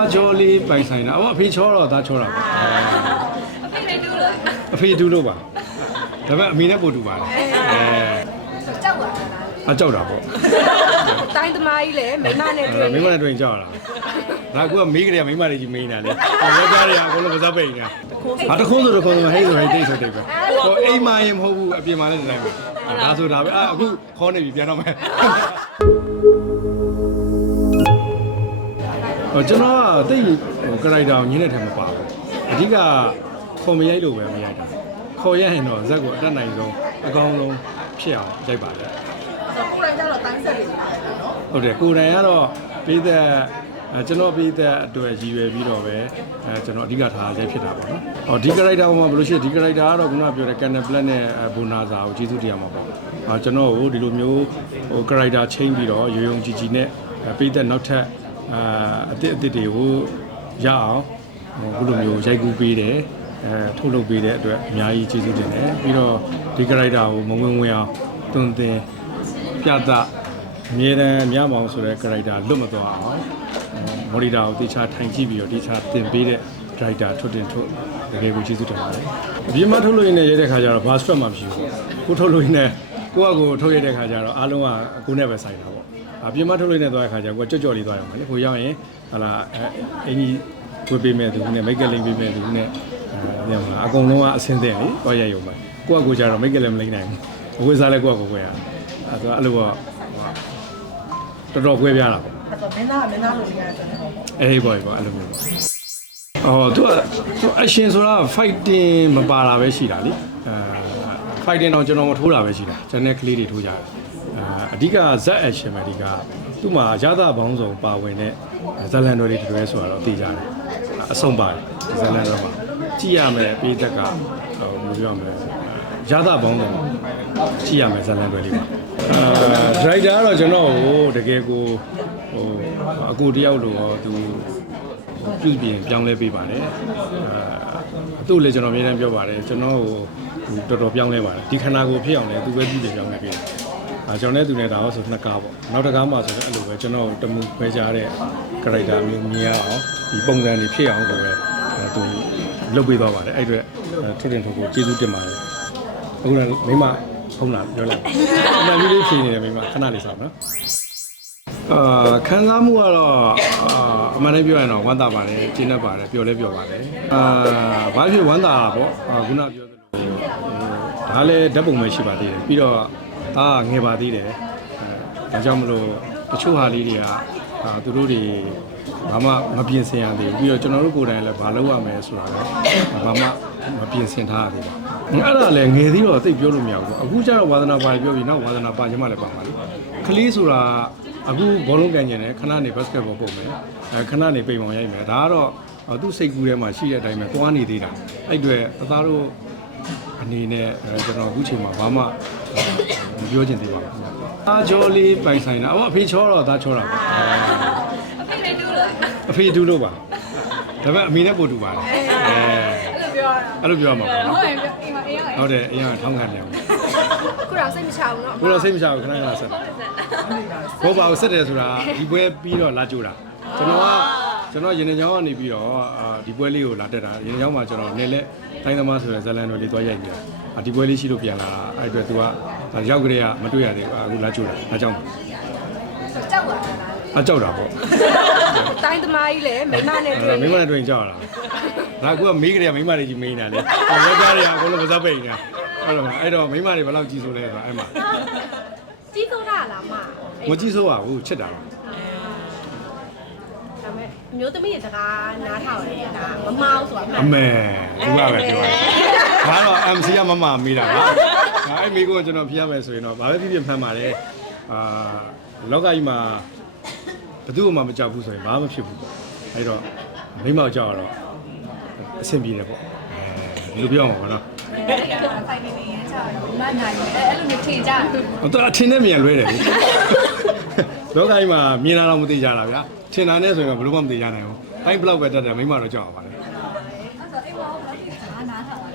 သားချောလေးပိုင်ဆိုင်တာအော်အဖေချောတော့သားချောတာပါအဖေလေးတူလို့အဖေတူလို့ပါဒါပေမဲ့အမေနဲ့ပို့တူပါတယ်အဲကြောက်ပါလားအကြောက်တာပေါ့တိုင်းသမားကြီးလည်းမိမနဲ့တွေ့မိမနဲ့တွေ့ရင်ကြောက်ရတာဒါကမေးကြရမိမတွေကြီးမေးနေတာလေယောက်ျားတွေကအကုန်လုံးပါစားပိတ်နေတာဟာတခုံးဆိုတခုံးဆိုဟိတ်ဆိုဟိတ်တိတ်ဆိုတိတ်ပဲဟိုအိမ်မာရင်မဟုတ်ဘူးအပြင်မှာလည်းဒီတိုင်းပဲဒါဆိုဒါပဲအာအခုခေါ်နေပြီပြန်တော့မယ်ဟို ကျွန်တော်ကတိတ်ဟိုကရိုက်တာကိုညင်းတဲ့ထဲမှာပါဘူးအဓိကခေါ်မရိုက်လို့ပဲမရိုက်တာခေါ်ရရင်တော့ဇက်ကိုအတတ်နိုင်ဆုံးအကောင်းဆုံးဖြစ်အောင်ရိုက်ပါတယ်ကိုယ်တိုင်ကျတော့တိုင်းဆက်နေတယ်နော်ဟုတ်တယ်ကိုယ်တိုင်ကတော့ပေးသက်အဲကျွန်တော်ပေးသက်အတွက်ရည်ရွယ်ပြီးတော့ပဲအဲကျွန်တော်အဓိကထားရိုက်ဖြစ်တာပေါ့နော်။ဟောဒီ character မှာဘယ်လိုရှိလဲဒီ character ကတော့ခုနကပြောတဲ့ Canon Black နဲ့ဘိုနာဇာကိုကျေးဇူးတရားမှာပေါ့။အာကျွန်တော်ကိုဒီလိုမျိုးဟို character ချင်းပြီးတော့ရုံရုံကြည်ကြည်နဲ့ပေးသက်နောက်ထပ် အာအစ်စ်အစ်စ်တွေကိုရအောင်ဟိုဘယ်လိုမျိုးရိုက်ကူးပေးတယ်အဲထုတ်လုပ်ပေးတဲ့အတွက်အများကြီးကျေးဇူးတင်တယ်ပြီးတော့ဒီ character ကိုမဝင်ဝင်အောင်တွင်တင်ပြသအမြဲတမ်းမြမောင်ဆိုတဲ့ character လွတ်မသွားအောင်မော်ဒီတာကိုတေချာထိုင်ကြည့်ပြီးတော့တေချာတင်ပေးတဲ့ director ထုတ်တင်ထုတ်တကယ်ကိုကျေးဇူးတင်ပါတယ်အပြင်မှာထုတ်လို့ရင်းနဲ့ရိုက်တဲ့ခါကျတော့ဘာ stress မှမရှိဘူးကိုထုတ်လို့ရင်းနဲ့ကိုယ့်အကိုထုတ်ရတဲ့ခါကျတော့အားလုံးကကိုယ်နဲ့ပဲဆိုင်တာပေါ့ အပြင်မှာထုတ်လို့ရင်းနဲ့သွားတဲ့ခါကျကိုယ်ကြော့ကြော့လေးသွားရမှာလေကိုရောက်ရင်ဟာလာအင်ကြီးဝတ်ပေးမဲ့သူနဲ့မိတ်ကလိန်ပေးမဲ့သူနဲ့အဲညမှာအကုန်လုံးကအဆင်သင့်လေသွားရရုံပဲကိုယ့်အကိုကျတော့မိတ်ကလည်းမလိမ့်နိုင်ဘူးအဝိစားလည်းကိုယ့်အကိုကိုရအဲဆိုအဲ့လိုတော့တော်တော်ကွဲပြားတာပေါ့အဲ့တော့မင်းသားကမင်းသားလို့ရှိရတယ်ဆိုတော့အေးပေါ့ပေါ့အဲ့လိုမျိုးအော်သူကသူ action ဆိုတာ fighting မပါတာပဲရှိတာလေအဲ fighting တော့ကျွန်တော်မထိုးတာပဲရှိတာကျန်တဲ့ကလေးတွေထိုးကြတယ် အဲအဓိက Z action ပဲအဓိကသူ့မှာရသဘောင်းဆောင်ပါဝင်တဲ့ဇလန်တော်လေးတွေတွဲဆိုတာတော့သိကြတယ်အဆုံးပါတယ်ဇလန်တော်မှာကြည့်ရမယ်ပေးသက်ကဟိုဘယ်လိုပြောမလဲရသဘောင်းဆောင်ကြည့်ရမယ်ဇလန်တော်လေးပါအဲဒရိုက်တာကတော့ကျွန်တော်ကိုတကယ်ကိုဟိုအကူတယောက်လိုရောသူပြုပြင်ပြောင်းလဲပေးပါတယ်အဲသူ့လည်းကျွန်တော်အမြဲတမ်းပြောပါတယ်ကျွန်တော်ကိုတော်တော်ပြောင်းလဲပါတယ်ဒီခန္ဓာကိုယ်ဖြစ်အောင်လည်းသူပဲပြုပြင်ပြောင်းလဲပေးတယ် အဲကျွန်တော်နဲ့သူနဲ့ဒါတော့ဆိုနှစ်ကားပေါ့နောက်တစ်ကားမှဆိုတော့အဲ့လိုပဲကျွန်တော်တမူခွဲခြားတဲ့ character မျိုးမြင်ရအောင်ဒီပုံစံတွေဖြစ်အောင်ကိုပဲအဲသူလုပ်ပေးသွားပါတယ်အဲ့အတွက်ထုတ်တင်ထုတ်ကိုကျေးဇူးတင်ပါတယ်အခုလည်းမိမဖုန်းလာပြောလိုက်အမှန်ကြီးလေးဖြေနေတယ်မိမခဏလေးစောင့်နော်အာခံစားမှုကတော့အာအမှန်တည်းပြောရရင်တော့ဝမ်းသာပါတယ်ကျင်းတတ်ပါတယ်ပျော်လဲပျော်ပါတယ်အာဘာဖြစ်ဝမ်းသာတာပေါ့အာခုနပြောသလိုဟိုဒါလည်းဓာတ်ပုံပဲရှိပါသေးတယ်ပြီးတော့ ဒါကငယ်ပါသေးတယ်အဲဒါကြောင့်မလို့တချို့ဟာလေးတွေကအာသူတို့တွေဘာမှမပြင်ဆင်ရသေးဘူးပြီးတော့ကျွန်တော်တို့ကိုယ်တိုင်လည်းဘာလုပ်ရမလဲဆိုတာလည်းဘာမှမပြင်ဆင်ထားရသေးပါဘူးအဲ့ဒါလည်းငယ်သေးတော့သိပ်ပြောလို့မရဘူးအခုကျတော့ဝါသနာပါပြောပြီးနောက်ဝါသနာပါချင်မှလည်းပါပါလိမ့်ကလေးဆိုတာအခုဘောလုံးကန်ကျင်တယ်ခဏနေဘတ်စကတ်ဘောပုံမယ်အဲခဏနေပိန်ပေါင်ရိုက်မယ်ဒါကတော့အော်သူ့စိတ်ကူးထဲမှာရှိတဲ့အတိုင်းပဲသွားနေသေးတာအဲ့အတွေ့အသားတို့အနေနဲ့အဲကျွန်တော်အခုချိန်မှာဘာမှ မပြောချင်သေးပါဘူးသားချောလေးပိုင်ဆိုင်တာအော်အဖေချောတော့သားချောတာပါအဖေလေးတူလို့အဖေတူလို့ပါဒါပေမဲ့အမေနဲ့ပို့တူပါတယ်အဲအဲ့လိုပြောရတာအဲ့လိုပြောရမှာပေါ့ဟုတ်နော်ရင်အိမ်မှာအိမ်ကဟုတ်တယ်အရင်ကထောင်းခံတယ်ခုတော့စိတ်မချဘူးနော်ကိုတော့စိတ်မချဘူးခဏခဏဆက်တာဘောပါကိုဆက်တယ်ဆိုတာဒီပွဲပြီးတော့လာကြိုးတာကျွန်တော်ကကျွန်တော်ရင်နေချောင်းကနေပြီးတော့အာဒီပွဲလေးကိုလာတက်တာရင်နေချောင်းမှာကျွန်တော်နေလက်တိုင်းသမားဆိုတဲ့ဇလန်တော်လေးသွားရိုက်နေတာအာဒီပွဲလေးရှိလို့ပြန်လာတာအဲ့အတွက် तू က ရောက်ကြတဲ့ကမတွေ့ရသေးဘူးအခုလာကြိုးတာအဲကြောင့်ကြောက်ပါလားအကြောက်တာပေါ့တိုင်းသမားကြီးလည်းမိမနဲ့တွေ့မိမနဲ့တွေ့ရင်ကြောက်ရတာဒါကမေးကြရမိမတွေကြီးမေးနေတာလေယောက်ျားတွေကအကုန်လုံးပါစားပိတ်နေတာဟုတ်လားအဲ့တော့မိမတွေဘယ်လောက်ကြီးဆိုလဲဆိုတာအဲ့မှာကြီးဆုံးတာလားမမကြည့်ဆိုးပါဘူးချစ်တာပါဒါပေမဲ့မျိုးသမီးရဲ့စကားနားထောင်ရတာမမောင်းဆိုတာမှန်အမေဒီပါပဲပြောရတယ်ဒါတော့ MC ကမမမေးတာပါ ဒါအဲ့မိကိုကျွန်တော်ပြရမယ်ဆိုရင်တော့ဘာပဲဖြစ်ဖြစ်မှန်ပါတယ်အာလောကကြီးမှာဘယ်သူမှမကြောက်ဘူးဆိုရင်ဘာမှမဖြစ်ဘူးပေါ့အဲ့တော့မိမောက်ကြောက်တော့အဆင်ပြေတယ်ပေါ့အဲဒီလိုပြောအောင်ပါနော်ဖိုင်နေနေရချာမနိုင်ဘူးအဲ့လိုမျိုးထင်ကြတယ်တော့အထင်နဲ့မြန်လွဲတယ်လေလောကကြီးမှာမြင်လာတော့မသိကြတာဗျာထင်တာနဲ့ဆိုရင်ဘယ်လိုမှမသိကြနိုင်ဘူးတိုင်းဘလောက်ပဲတက်တယ်မိမတော့ကြောက်အောင်ပါလေ အဲ့ဆိုအိမ်မှာဘယ်လိုလဲဟာနားထားပါ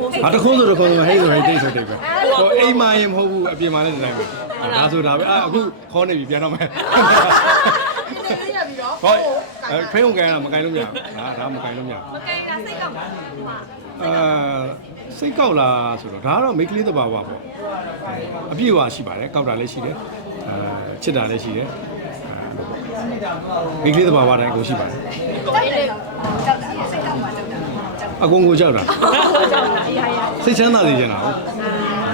လဲဟာတခုံးဆိုတခုံးဆိုဟိတ်ဆိုဟိတ်တိတ်ဆိုတိတ်ပဲဟိုအိမ်မာရင်မဟုတ်ဘူးအပြင်မှာလည်းဒီတိုင်းပဲဒါဆိုဒါပဲအာအခုခေါ်နေပြီပြန်တော့မယ်တယ်ရပြီးတော့ဟောအဲဖင်းုံကန်ကမကန်လို့မရဘူးဒါဒါမကန်လို့မရဘူး မကိန်းတာစိတ်ကောက်ပါမှာအာစိတ်ကောက်လာဆိုတော့ဒါကတော့မိတ်ကလေးတစ်ပါးပါပေါ့အပြည့်အဝရှိပါတယ်ကောက်တာလည်းရှိတယ်အာချစ်တာလည်းရှိတယ်အာမိတ်ကလေးတစ်ပါးပါတိုင်းအကုန်ရှိပါတယ် ကြောက်တယ်ကြောက်တာစိတ်ကောက်မှာကြောက်တာကြောက် အကုန်ကိုကြောက်တာကြောက်တာအရာရာစိတ်ချမ်းသာစေချင်တာဟုတ်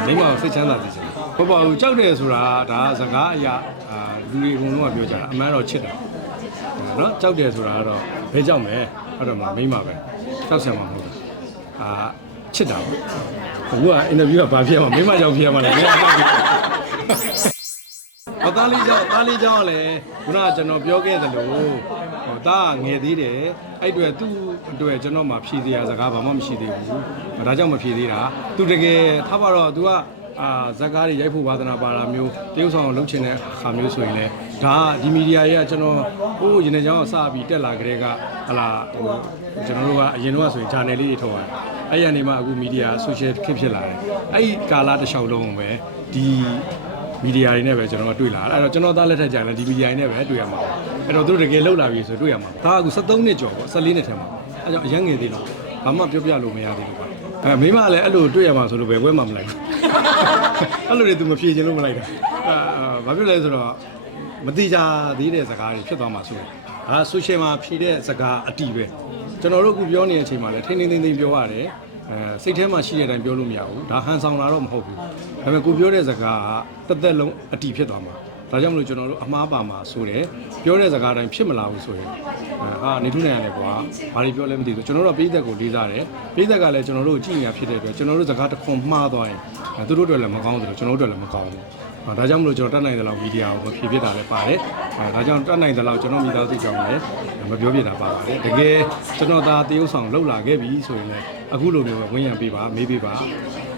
မိမကိုစိတ်ချမ်းသာစေချင်တာဘောဘောကိုကြောက်တယ်ဆိုတာဒါကစကားအရာအာလူတွေအကုန်လုံးကပြောကြတာအမှန်တော့ချစ်တာနော်ကြောက်တယ်ဆိုတာကတော့ဘယ်ကြောက်မလဲအဲ့တော့မှမိမပဲကြောက်ဆံမှာမဟုတ်ဘူးအာချစ်တာပေါ့အခုကအင်တာဗျူးကဘာဖြစ်ရမှာမိမကြောင့်ဖြစ်ရမှာလဲမင်းကကြောက်ပြီအသားလေးကြောင့်အသားလေးကြောင့်ကလည်းခုနကကျွန်တော်ပြောခဲ့သလို ဟိုသားကငယ်သေးတယ်အဲ့အတွေ့သူ့အတွက်ကျွန်တော်မှဖြည့်စရာစကားဘာမှမရှိသေးဘူးဒါကြောင့်မဖြည့်သေးတာသူတကယ်ထားပါတော့ तू ကအာဇက်ကားတွေရိုက်ဖို့ဝါသနာပါတာမျိုးတရုပ်ဆောင်လုပ်ချင်တဲ့ခါမျိုးဆိုရင်လည်းဒါကဒီမီဒီယာတွေကကျွန်တော်ဟိုရင်းနေကြောင်းစပြီးတက်လာကြတဲ့ကဟလာဟိုကျွန်တော်တို့ကအရင်တော့ဆိုရင် channel လေးတွေထုတ်ရတယ်အဲ့ရနေမှအခုမီဒီယာ social ခက်ဖြစ်လာတယ်အဲ့ဒီကာလတစ်လျှောက်လုံးပဲဒီမီဒီယာတွေနဲ့ပဲကျွန်တော်တို့တွေ့လာအဲ့တော့ကျွန်တော်သားလက်ထက်ကြရင်ဒီမီဒီယာတွေနဲ့ပဲတွေ့ရမှာ အဲ့တော့သူတို့တကယ်လောက်လာပြီဆိုတွေ့ရမှာဒါကအခု73နှစ်ကျော်ပေါ့14နှစ်ထဲမှာအဲ့ကြောင့်အရင်ငယ်သေးလို့ဘာမှပြောပြလို့မရသေးဘူးကွာအဲမိမလည်းအဲ့လိုတွေ့ရမှာဆိုလို့ပဲဘဲမှမလိုက်ဘူးအဲ့လိုတွေသူမဖြေချင်လို့မလိုက်တာအာဘာဖြစ်လဲဆိုတော့မတိကြသေးတဲ့စကားတွေဖြစ်သွားမှာဆိုရင်ဒါဆိုရှယ်မှာဖြေတဲ့စကားအတီးပဲကျွန်တော်တို့အခုပြောနေတဲ့အချိန်မှာလည်းထိန်းထိန်းသိမ်းသိမ်းပြောရတယ်အဲစိတ်ထဲမှာရှိတဲ့အတိုင်းပြောလို့မရဘူးဒါဟန်ဆောင်လာတော့မဟုတ်ဘူးဒါပေမဲ့ကိုပြောတဲ့စကားကတစ်သက်လုံးအတီးဖြစ်သွားမှာ ဒါကြောင့်မလို့ကျွန်တော်တို့အမှားပါမှာဆိုတယ်ပြောတဲ့စကားတိုင်းဖြစ်မလာဘူးဆိုရင်အဲဟာနေထုနိုင်ရတယ်ကွာဘာတွေပြောလဲမသိဘူးကျွန်တော်တို့ကပြည်သက်ကိုလေးစားတယ်ပြည်သက်ကလည်းကျွန်တော်တို့ကိုကြည့်နေတာဖြစ်တဲ့အတွက်ကျွန်တော်တို့စကားတစ်ခွန်မှားသွားရင်အဲသူတို့အတွက်လည်းမကောင်းဘူးကျွန်တော်တို့အတွက်လည်းမကောင်းဘူးအဲဒါကြောင့်မလို့ကျွန်တော်တတ်နိုင်တဲ့လောက်ဗီဒီယိုကိုမဖြေဖြစ်တာလည်းပါတယ်အဲဒါကြောင့်တတ်နိုင်တဲ့လောက်ကျွန်တော်မိသားစုကြောင့်လည်းမပြောပြတာပါပါတယ်တကယ်ကျွန်တော်သားတရုပ်ဆောင်လှုပ်လာခဲ့ပြီဆိုရင်လည်းအခုလိုမျိုးပဲဝင်းရံပေးပါမေးပေးပါ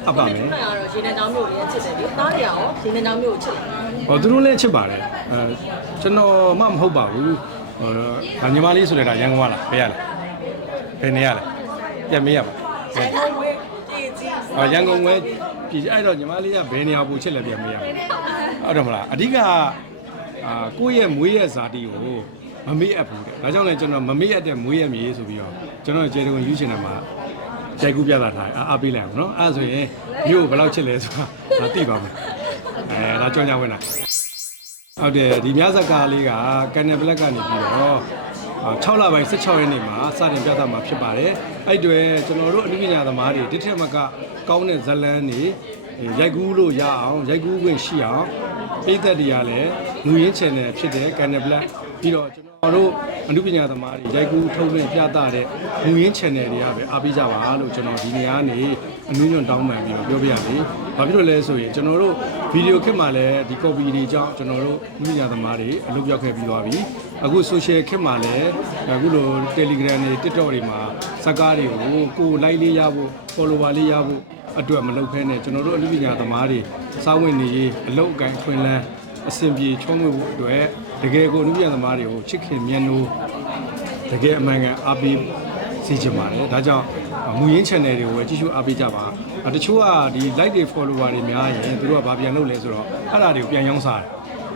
အပ်ပါမယ်အဲ့ဒါတော့ရေနံတောင်းမျိုးလေးချစ်တယ်လေသားတွေရောရေနံတောင်းမျိုးကိုချစ်တယ် ဟောသူတို့လည်းချစ်ပါတယ်အဲကျွန်တော်မှမဟုတ်ပါဘူးဟောဒါညီမလေးဆိုတဲ့ကရန်ကုန်ကလားဘယ်ရလဲဘယ်နေရလဲပြန်မေးရပါဘယ်အဲ့ဝေးပြည်ကြီးဟောရန်ကုန်ဝဲပြည်အဲ့တော့ညီမလေးကဘယ်နေရာပူချစ်လဲပြန်မေးရပါဟုတ်တယ်မလားအဓိကအာကိုယ့်ရဲ့မွေးရဲ့ဇာတိကိုမမေ့အပ်ဘူးတဲ့ဒါကြောင့်လည်းကျွန်တော်မမေ့အပ်တဲ့မွေးရဲ့မြေဆိုပြီးတော့ကျွန်တော်ကျေတုံယူရှင်တယ်မှာကြိုက်ကူးပြတာထားအားအားပေးလိုက်အောင်နော်အဲ့ဒါဆိုရင်မြို့ကိုဘယ်လောက်ချစ်လဲဆိုတာဒါသိပါမယ် အဲဒါကြောင်ကြဝင်တာဟုတ်တယ်ဒီမြဇကားလေးကကန်နယ်ဘလက်ကနေပြီးတော့6လပိုင်း16ရက်နေ့မှာစတင်ပြသမှာဖြစ်ပါတယ်အဲ့အတွေကျွန်တော်တို့အနုပညာသမားတွေတစ်ထက်မကကောင်းတဲ့ဇတ်လန်းတွေရိုက်ကူးလို့ရအောင်ရိုက်ကူးခွင့်ရှိအောင်ပြည်သက်တွေကလည်းငူရင်းချန်နယ်ဖြစ်တဲ့ကန်နယ်ဘလက်ပြီးတော့ကျွန်တော်တို့အနုပညာသမားတွေရိုက်ကူးထုတ်လွှင့်ပြသတဲ့ငူရင်းချန်နယ်တွေကပဲအားပေးကြပါလို့ကျွန်တော်ဒီနေရာကနေအနုညွန့်တောင်းပန်ပြီးတော့ပြောပြရစီဘာဖြစ်လို့လဲဆိုရင်ကျွန်တော်တို့ ဗီဒီယိုခစ်မှာလည်းဒီ copy တွေကြောင့်ကျွန်တော်တို့အနုပညာသမားတွေအလုပ်ပြောက်ခဲ့ပြီးသွားပြီအခု social ခစ်မှာလည်းအခုလို Telegram တွေ TikTok တွေမှာစကားတွေကိုကို like လေးရဖို့ follower လေးရဖို့အတွက်မလုပ်ဖဲနဲ့ကျွန်တော်တို့အနုပညာသမားတွေစာဝင်နေရေးအလုပ်အကိုင်ခွင့်လန်းအဆင်ပြေချောမွေ့ဖို့အတွက်တကယ်ကိုအနုပညာသမားတွေကိုချစ်ခင်မြတ်နိုးတကယ်အမှန်ကန်အားပေးစီချင်ပါတယ်ဒါကြောင့်မူရင်း channel တွေကိုပဲကြည့်ရှုအားပေးကြပါအဲ တချို့ကဒီ like တွေ follower တွေများရင်သူတို့ကဘာပြန်လုပ်လဲဆိုတော့အဲ့ဒါတွေကိုပြန်ရောင်းစားတယ်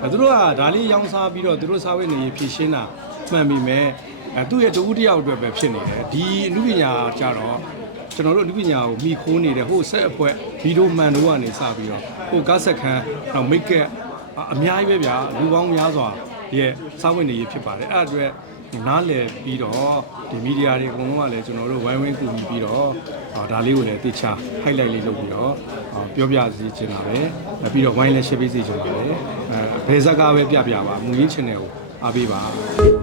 အဲသူတို့ကဒါလေးရောင်းစားပြီးတော့သူတို့စားဝတ်နေရေးဖြည့်ရှင်းတာမှန်ပြီမဲ့အဲသူ့ရဲ့တဦးတစ်ယောက်အတွက်ပဲဖြစ်နေတယ်ဒီအမှုပညာကြတော့ကျွန်တော်တို့အမှုပညာကိုမိခိုးနေတဲ့ဟိုဆက်အဖွဲဗီဒီယိုမှန်တို့ကနေစပြီးတော့ဟိုကားဆက်ခန်းနောက် make up အများကြီးပဲဗျာလူပေါင်းများစွာရဲ့စားဝတ်နေရေးဖြစ်ပါတယ်အဲ့ဒါအတွက် နားလည်ပြီးတော့ဒီမီဒီယာတွေအကုန်လုံးကလည်းကျွန်တော်တို့ဝိုင်းဝန်းကူညီပြီးတော့အာဒါလေးကိုလည်းတေချာ highlight လေးလုပ်ပြီးတော့အာပြောပြစီချင်တာပဲအဲပြီးတော့ဝိုင်းလည်း share ပေးစီချင်တာပဲအဲဘယ်ဇက်ကပဲပြပြပါမူရင်း channel ကိုအားပေးပါ